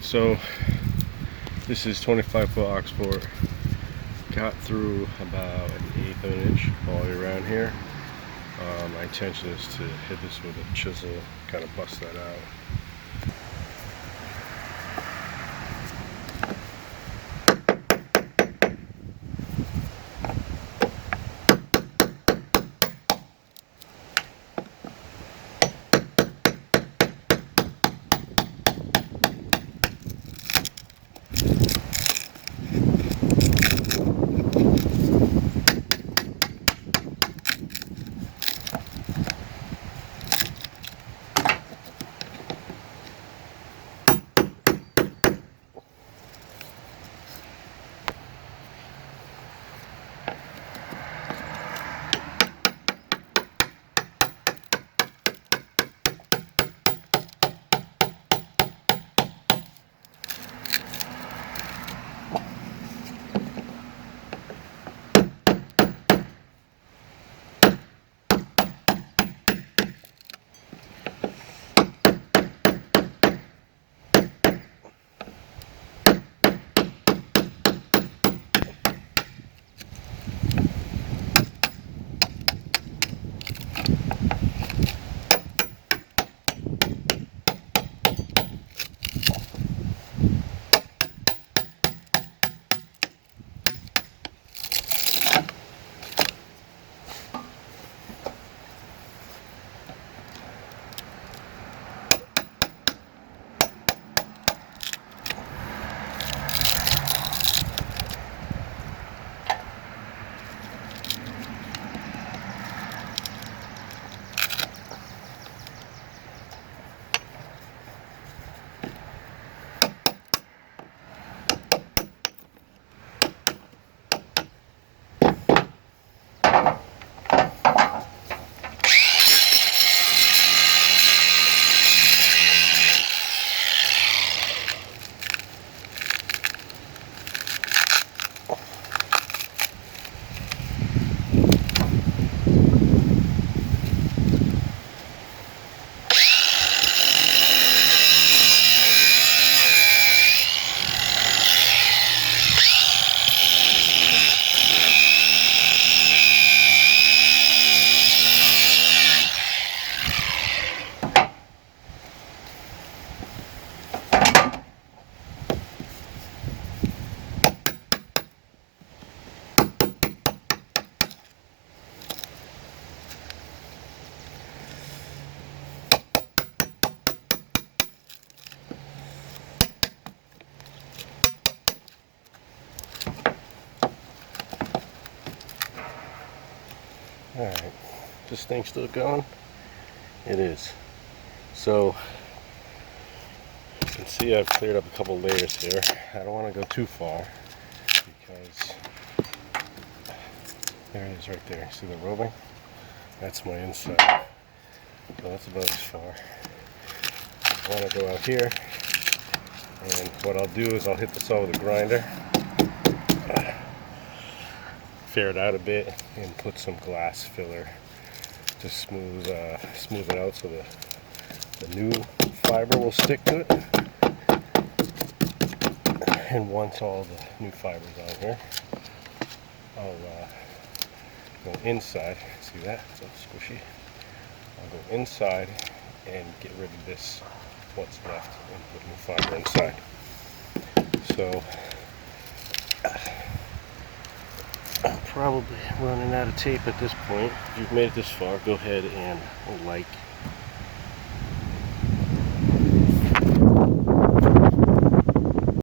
Alright, so this is 25-foot aquasport. Got through about an eighth of an inch all the way around here. My intention is to hit this with a chisel, kind of bust that out. Alright, this thing's still going? It is. So, you can see I've cleared up a couple layers here. I don't want to go too far because there it is right there. See the roving? That's my inside. So that's about as far. I want to go out here, and what I'll do is I'll hit this all with a grinder. Fair it out a bit and put some glass filler to smooth it out so the new fiber will stick to it. And once all the new fiber's on here, I'll go inside. See that? It's all squishy. I'll go inside and get rid of this what's left and put new fiber inside. So I'm probably running out of tape at this point. If you've made it this far, go ahead and like,